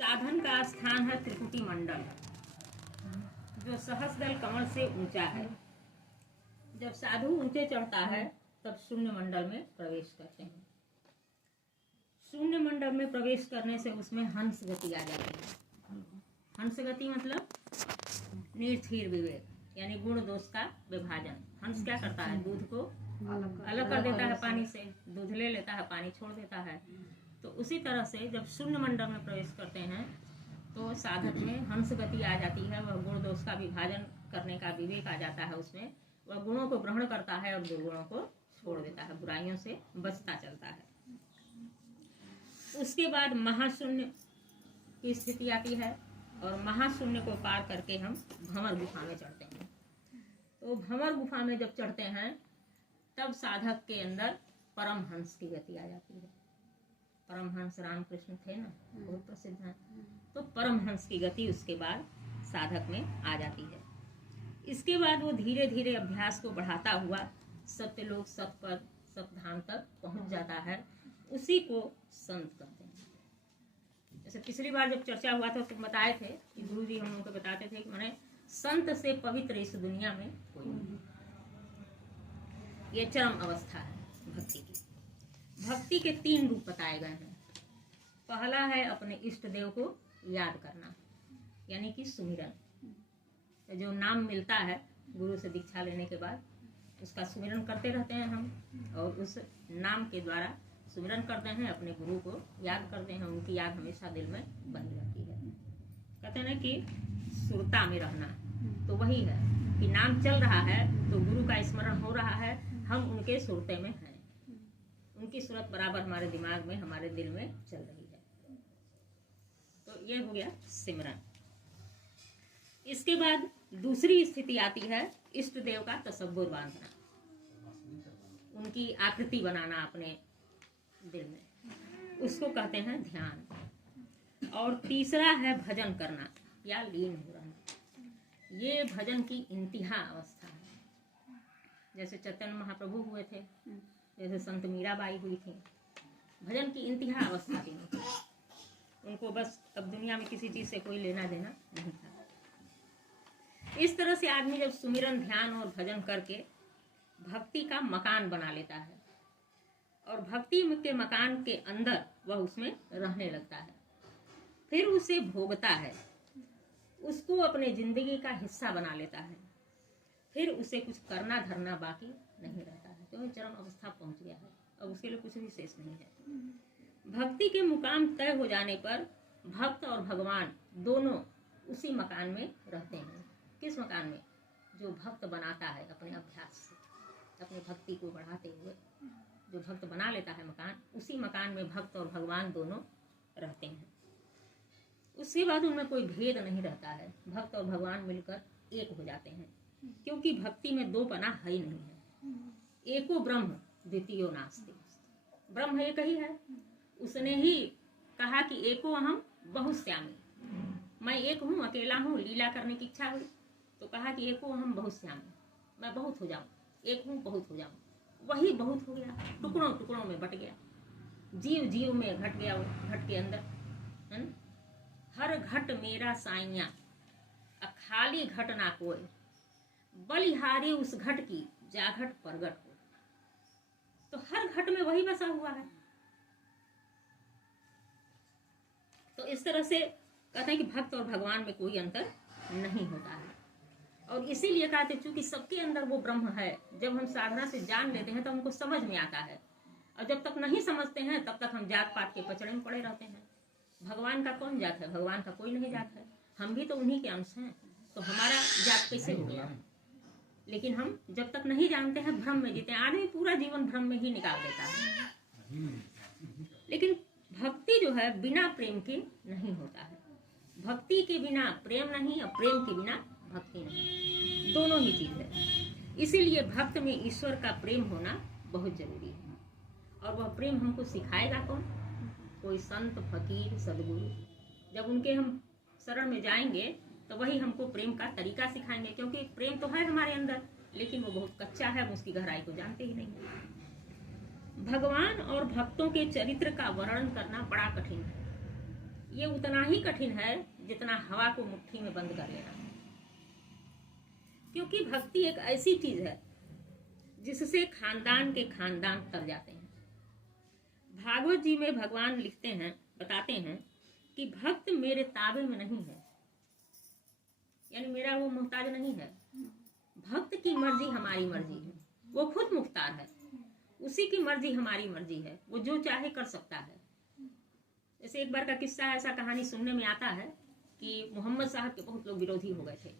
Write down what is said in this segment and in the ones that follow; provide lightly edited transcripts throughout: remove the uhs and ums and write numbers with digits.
साधन का स्थान है त्रिकुटी मंडल, जो सहस्रदल कमल से ऊंचा है। जब साधु ऊंचे चढ़ता है तब शून्य मंडल में प्रवेश करते हैं। शून्य मंडल में प्रवेश करने से उसमें हंस गति आ जाती है। हंस गति मतलब निर्थिर विवेक, यानी गुण दोष का विभाजन। हंस क्या करता है? दूध को अलग कर देता है पानी से, दूध ले लेता है, पानी छोड़ देता है। तो उसी तरह से जब शून्य मंडल में प्रवेश करते हैं तो साधक में हंस गति आ जाती है। वह गुण दोष का विभाजन करने का विवेक आ जाता है उसमें। वह गुणों को ग्रहण करता है और दुर्गुणों को छोड़ देता है, बुराइयों से बचता चलता है। उसके बाद महाशून्य की स्थिति आती है और महाशून्य को पार करके हम भंवर गुफा में चढ़ते हैं। तो भंवर गुफा में जब चढ़ते हैं तब साधक के अंदर परमहंस की गति आ जाती है। परमहंस रामकृष्ण थे ना, बहुत प्रसिद्ध हैं। तो परमहंस की गति उसके बाद साधक में आ जाती है। इसके बाद वो धीरे धीरे अभ्यास को बढ़ाता हुआ सत्यलोक, सतपद, सतधाम तक पहुंच जाता है। उसी को संत कहते हैं। जैसे पिछली बार जब चर्चा हुआ था तो बताए थे कि गुरु जी हम लोगों को बताते थे कि माने संत से पवित्र इस दुनिया में कोई नहीं। ये चरम अवस्था है भक्ति की। भक्ति के 3 रूप बताए गए हैं। पहला है अपने इष्ट देव को याद करना, यानी कि सुमिरन। तो जो नाम मिलता है गुरु से दीक्षा लेने के बाद उसका सुमिरन करते रहते हैं हम, और उस नाम के द्वारा सुमिरन करते हैं, अपने गुरु को याद करते हैं। उनकी याद हमेशा दिल में बनी रहती है। कहते हैं ना कि सुरता में रहना, तो वही है कि नाम चल रहा है तो गुरु का स्मरण हो रहा है, हम उनके सुरते में हैं, उनकी सूरत बराबर हमारे दिमाग में, हमारे दिल में चल रही है। तो ये हो गया सिमरन। इसके बाद दूसरी स्थिति आती है इष्ट देव का तसव्वुर बांधना, उनकी आकृति बनाना अपने दिल में, उसको कहते हैं ध्यान। और तीसरा है भजन करना या लीन हो रहना। ये भजन की इंतहा अवस्था है। जैसे चैतन्य महाप्रभु हुए थे, जैसे संत मीराबाई हुई थी, भजन की इंतहा अवस्था थी। उनको बस अब दुनिया में किसी चीज से कोई लेना देना नहीं था। इस तरह से आदमी जब सुमिरन, ध्यान और भजन करके भक्ति का मकान बना लेता है और भक्ति के मकान के अंदर वह उसमें रहने लगता है, फिर उसे भोगता है, उसको अपने जिंदगी का हिस्सा बना लेता है, फिर उसे कुछ करना धरना बाकी नहीं रहता है। तो चरम अवस्था पहुंच गया है, अब उसके लिए कुछ भी शेष नहीं है। भक्ति के मुकाम तय हो जाने पर भक्त और भगवान दोनों उसी मकान में रहते हैं। किस मकान में? जो भक्त बनाता है अपने अभ्यास से, अपने भक्ति को बढ़ाते हुए जो भक्त बना लेता है मकान, उसी मकान में भक्त और भगवान दोनों रहते हैं। उसके बाद उनमें कोई भेद नहीं रहता है, भक्त और भगवान मिलकर एक हो जाते हैं, क्योंकि भक्ति में दो पना है ही नहीं है। एको ब्रह्म द्वितीयो नास्ति, ब्रह्म एक ही है। उसने ही कहा कि एको अहम बहुश्यामी, मैं एक हूँ, अकेला हूँ, लीला करने की इच्छा हुई तो कहा कि एको अहम बहुश्यामी, मैं बहुत हो जाऊं, एक हूँ बहुत हो जाऊं। वही बहुत हो गया, टुकड़ों टुकड़ों में बट गया, जीव जीव में घट गया, वो घट के अंदर है। हर घट मेरा साइया, खाली घट ना कोई, बलिहारी उस घट की जाघट प्रगट हो। तो हर घट में वही बसा हुआ है। तो इस तरह से कहते हैं कि भक्त और भगवान में कोई अंतर नहीं होता है। और इसीलिए कहते हैं चूंकि सबके अंदर वो ब्रह्म है, जब हम साधना से जान लेते हैं तो हमको समझ में आता है, और जब तक नहीं समझते हैं तब तक हम जात पात के पचड़े में पड़े रहते हैं। भगवान का कौन जात है? भगवान का कोई नहीं जात है, हम भी तो उन्हीं के अंश हैं, तो हमारा जात कैसे हो गया? लेकिन हम जब तक नहीं जानते हैं भ्रम में जीते हैं। आदमी पूरा जीवन भ्रम में ही निकाल देता है। लेकिन भक्ति जो है बिना प्रेम के नहीं होता है। भक्ति के बिना प्रेम नहीं और प्रेम के बिना भक्ति नहीं, दोनों ही चीज है। इसीलिए भक्त में ईश्वर का प्रेम होना बहुत जरूरी है। और वह प्रेम हमको सिखाएगा कौन? कोई संत, फकीर, सदगुरु। जब उनके हम शरण में जाएंगे तो वही हमको प्रेम का तरीका सिखाएंगे, क्योंकि प्रेम तो है हमारे अंदर लेकिन वो बहुत कच्चा है, हम उसकी गहराई को जानते ही नहीं। भगवान और भक्तों के चरित्र का वर्णन करना बड़ा कठिन है। ये उतना ही कठिन है जितना हवा को मुट्ठी में बंद कर लेना। क्योंकि भक्ति एक ऐसी चीज है जिससे खानदान के खानदान तर जाते हैं। भागवत जी में भगवान लिखते हैं, बताते हैं कि भक्त मेरे ताबे में नहीं है, यानी मेरा वो मोहताज नहीं है। भक्त की मर्जी हमारी मर्जी है, वो खुद मुख्तार है, उसी की मर्जी हमारी मर्जी है, वो जो चाहे कर सकता है। जैसे एक बार का किस्सा, ऐसा कहानी सुनने में आता है कि मोहम्मद साहब के बहुत लोग विरोधी हो गए थे।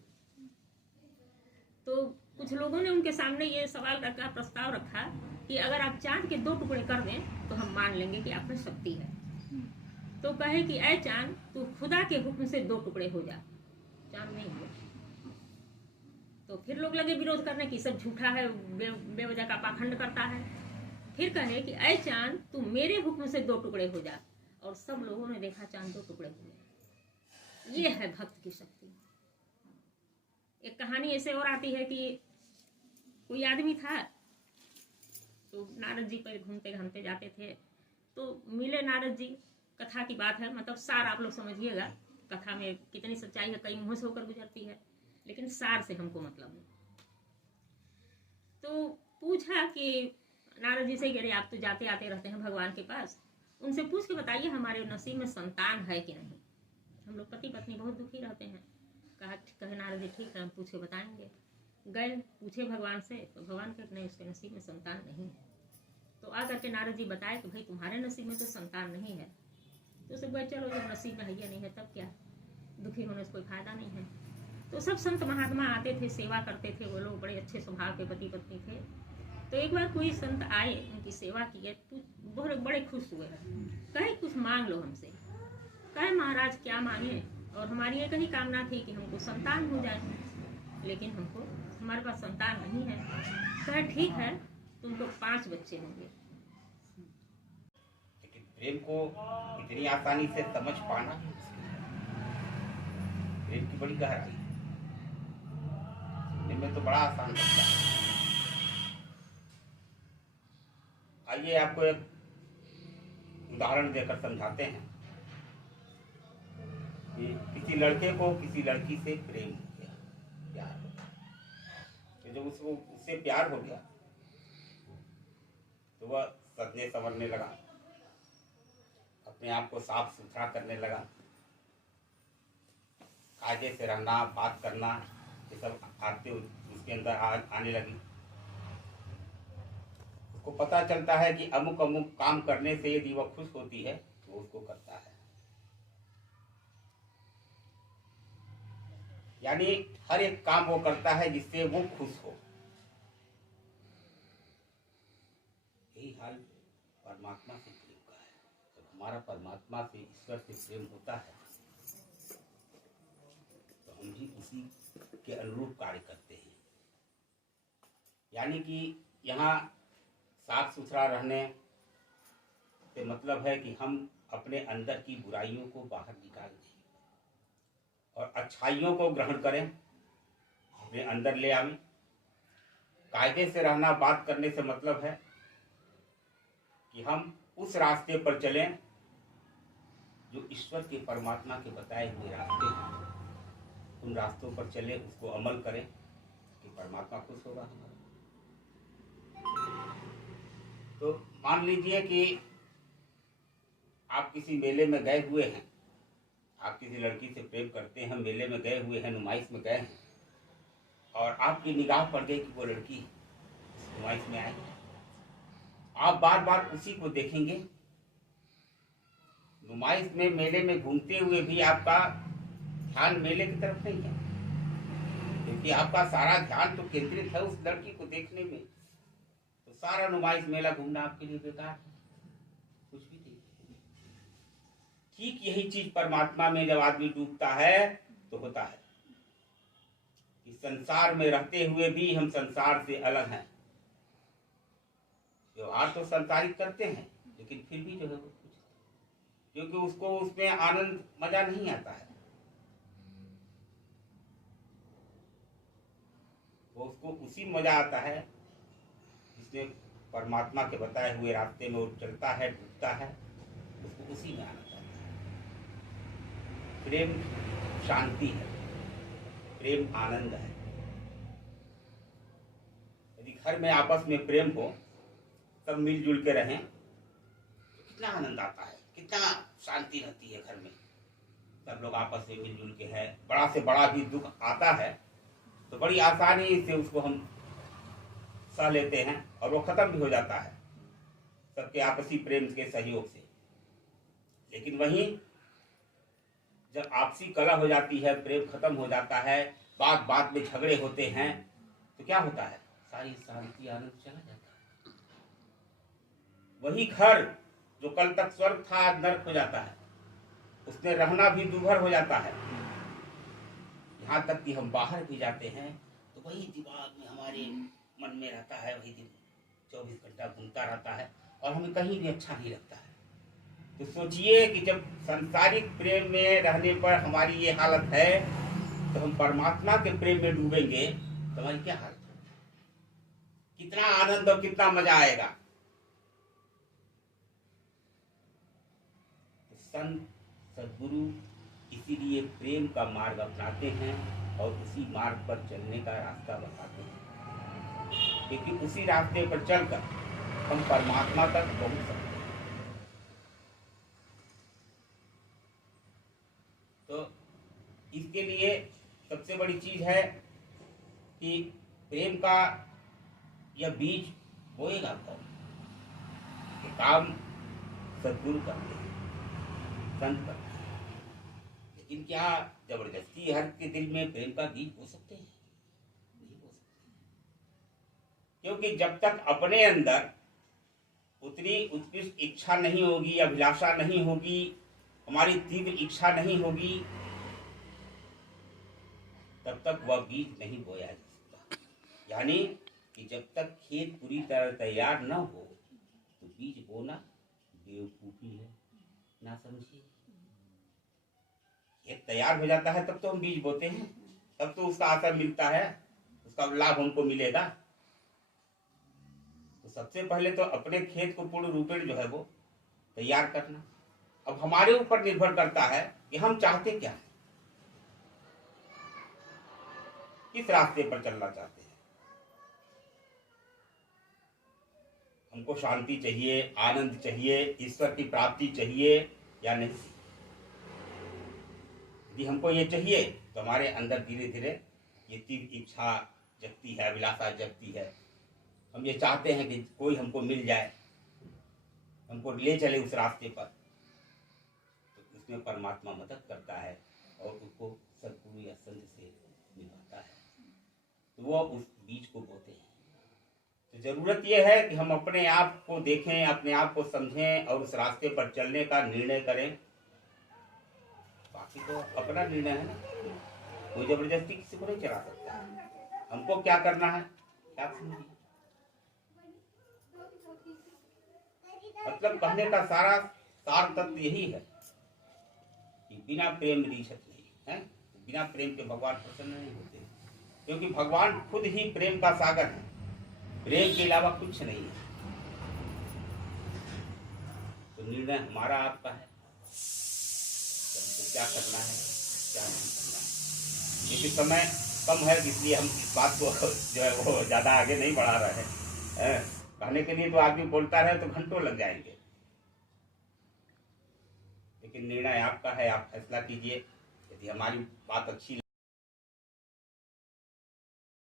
तो कुछ लोगों ने उनके सामने ये सवाल रखा, प्रस्ताव रखा कि अगर आप चांद के 2 टुकड़े कर दें तो हम मान लेंगे कि आप में शक्ति है। तो कहे कि ऐ चांद, तू खुदा के हुक्म से 2 टुकड़े हो जा। चांद नहीं हुआ। तो फिर लोग लगे विरोध करने की, सब झूठा है, बेवजह का पाखंड करता है। फिर कहे कि ऐ चांद, तू मेरे हुक्म से 2 टुकड़े हो जा। और सब लोगों ने देखा चांद 2 टुकड़े हुए। ये है भक्त की शक्ति। एक कहानी ऐसे और आती है कि कोई आदमी था, तो नारद जी पर घूमते घामते जाते थे, तो मिले नारद जी। कथा की बात है, मतलब सार आप लोग समझिएगा। कथा में कितनी सच्चाई है, कई मुंह से होकर गुजरती है, लेकिन सार से हमको मतलब है। तो पूछा कि नारद जी से, कह रहे आप तो जाते आते रहते हैं भगवान के पास, उनसे पूछ के बताइए हमारे नसीब में संतान है कि नहीं। हम लोग पति पत्नी बहुत दुखी रहते हैं। कहे नारद जी ठीक है, हम पूछ के बताएंगे। गए पूछे भगवान से, तो भगवान कहते नहीं, उसके नसीब में संतान नहीं है। तो आकर के नारद जी बताए कि भाई तुम्हारे नसीब में तो संतान नहीं है। तो उसे बोले चलो जब नसीब में है नहीं है तब क्या, दुखी होने से कोई फायदा नहीं है। तो सब संत महात्मा आते थे, सेवा करते थे, वो लोग बड़े अच्छे स्वभाव के पति पत्नी थे। तो एक बार कोई संत आए, उनकी सेवा की, बहुत बड़े खुश हुए, कहे कुछ मांग लो हमसे। कहे महाराज क्या मांगे, और हमारी एक ही कामना थी कि हमको संतान हो जाए, लेकिन हमको हमारे पास संतान नहीं है। कहे ठीक है, तुमको 5 बच्चे होंगे। लेकिन प्रेम को इतनी आसानी से समझ पाना, प्रेम की बड़ी गहराई है, में तो बड़ा आसान लगता है। आइए आपको एक उदाहरण देकर समझाते हैं कि किसी लड़के को किसी लड़की से प्रेम हो गया, प्यार हो गया। जब उससे प्यार हो गया तो वह सजने संवरने लगा, अपने आप को साफ सुथरा करने लगा, कायदे से रहना, बात करना, ये सब आते उसके अंदर आने लगी। उसको पता चलता है कि अमुक अमुक काम करने से यदि वह खुश होती है तो उसको करता है। यानी हर एक काम वो करता है जिससे वो खुश हो। यही हाल परमात्मा से प्रेम का है। जब हमारा परमात्मा से, ईश्वर से प्रेम होता है तो हम भी उसी के अनुरूप कार्य करते हैं। यानी कि यहाँ साफ सुथरा रहने से मतलब है कि हम अपने अंदर की बुराइयों को बाहर निकाल दें और अच्छाइयों को ग्रहण करें, अपने अंदर ले आवें। कायदे से रहना, बात करने से मतलब है कि हम उस रास्ते पर चलें जो ईश्वर के, परमात्मा के बताए हुए रास्ते हैं। उन रास्तों पर चले, उसको अमल करें कि परमात्मा खुश होगा हमारा। तो मान लीजिए कि आप किसी मेले में गए हुए हैं, आप किसी लड़की से प्रेम करते हैं, मेले में गए हुए हैं, नुमाइश में गए हैं, और आपकी निगाह पड़ गई कि वो लड़की नुमाइश में आई। आप बार बार उसी को देखेंगे। नुमाइश में, मेले में घूमते हुए भी आपका ध्यान मेले की तरफ नहीं है, क्योंकि आपका सारा ध्यान तो केंद्रित है उस लड़की को देखने में। तो सारा नुमाइश मेला घूमना आपके लिए बेकार है, कुछ भी नहीं। ठीक यही चीज परमात्मा में जब आदमी डूबता है तो होता है कि संसार में रहते हुए भी हम संसार से अलग हैं। व्यवहार तो संसारिक करते हैं, लेकिन फिर भी जो है वो कुछ, क्योंकि उसको उसमें आनंद, मजा नहीं आता है। वो उसको उसी मजा आता है जिसमें परमात्मा के बताए हुए रास्ते में वो चलता है, डूबता है, उसको उसी में आनंद आता है। प्रेम शांति है, प्रेम आनंद है। यदि घर में आपस में प्रेम हो, सब मिलजुल के रहें, तो कितना आनंद आता है, कितना शांति रहती है घर में। सब लोग आपस में मिलजुल के है, बड़ा से बड़ा भी दुख आता है तो बड़ी आसानी से उसको हम सह लेते हैं और वो खत्म भी हो जाता है सबके आपसी प्रेम के सहयोग से। लेकिन वहीं जब आपसी कलह हो जाती है, प्रेम खत्म हो जाता है, बात बात में झगड़े होते हैं, तो क्या होता है, सारी शांति आनंद चला जाता है। वही घर जो कल तक स्वर्ग था नर्क हो जाता है, उसमें रहना भी दूभर हो जाता है। यहाँ तक कि हम बाहर भी जाते हैं तो वही दिमाग में हमारे मन में रहता है, वही दिन 24 घंटा घूमता रहता है और हमें कहीं भी अच्छा नहीं लगता है। तो सोचिए कि जब सांसारिक प्रेम में रहने पर हमारी ये हालत है, तो हम परमात्मा के प्रेम में डूबेंगे तो हमारी क्या हालत होगी, कितना आनंद और कितना मजा आएगा। तो संत सद्गुरु इसीलिए प्रेम का मार्ग अपनाते हैं और उसी मार्ग पर चलने का रास्ता बताते हैं, क्योंकि उसी रास्ते पर चलकर हम परमात्मा तक पहुंच सकते हैं। तो इसके लिए सबसे बड़ी चीज है कि प्रेम का यह बीज बोएगा कौन, कि काम सद्गुरु करते हैं, संत करते हैं। लेकिन क्या जबरदस्ती हर के दिल में प्रेम का बीज बो सकते हैं? नहीं बो सकते, क्योंकि जब तक अपने अंदर उतनी उत्कृष्ट इच्छा नहीं होगी, अभिलाषा नहीं होगी, हमारी तीव्र इच्छा नहीं होगी, तब तक वह बीज नहीं बोया जा सकता। यानी कि जब तक खेत पूरी तरह तैयार न हो तो बीज बोना बेवकूफी है, ना समझिए। खेत तैयार हो जाता है तब तो हम बीज बोते हैं, तब तो उसका असर मिलता है, उसका लाभ हमको मिलेगा। तो सबसे पहले तो अपने खेत को पूर्ण रूपेण जो है वो तैयार करना। अब हमारे ऊपर निर्भर करता है कि हम चाहते क्या है, किस रास्ते पर चलना चाहते हैं। हमको शांति चाहिए, आनंद चाहिए, ईश्वर की प्राप्ति चाहिए या नहीं। यदि हमको ये चाहिए तो हमारे अंदर धीरे धीरे ये तीव्र इच्छा जगती है, अभिलाषा जगती है। हम ये चाहते हैं कि कोई हमको मिल जाए, हमको ले चले उस रास्ते पर। तो उसमें परमात्मा मदद करता है और उसको सद्गुरु या संत से मिलवाता है, तो वो उस बीज को बोते हैं। तो जरूरत यह है कि हम अपने आप को देखें, अपने आप को समझें और उस रास्ते पर चलने का निर्णय करें। बाकी तो अपना निर्णय है ना, कोई जबरदस्ती किसी को नहीं चला सकता है। हमको क्या करना है, क्या समझिए। मतलब कहने का सारा सार तत्व यही है कि बिना प्रेम रीछत नहीं है, बिना प्रेम के भगवान प्रसन्न नहीं होते, क्योंकि भगवान खुद ही प्रेम का सागर है, प्रेम के अलावा कुछ नहीं है। तो निर्णय हमारा आपका है, तो क्या करना है क्या नहीं करना है। क्योंकि समय कम है, इसलिए हम इस बात को जो है वो ज्यादा आगे नहीं बढ़ा रहे हैं। कहने के लिए तो आदमी बोलता रहे तो घंटों लग जाएंगे, लेकिन निर्णय आपका है, आप फैसला कीजिए। यदि हमारी बात अच्छी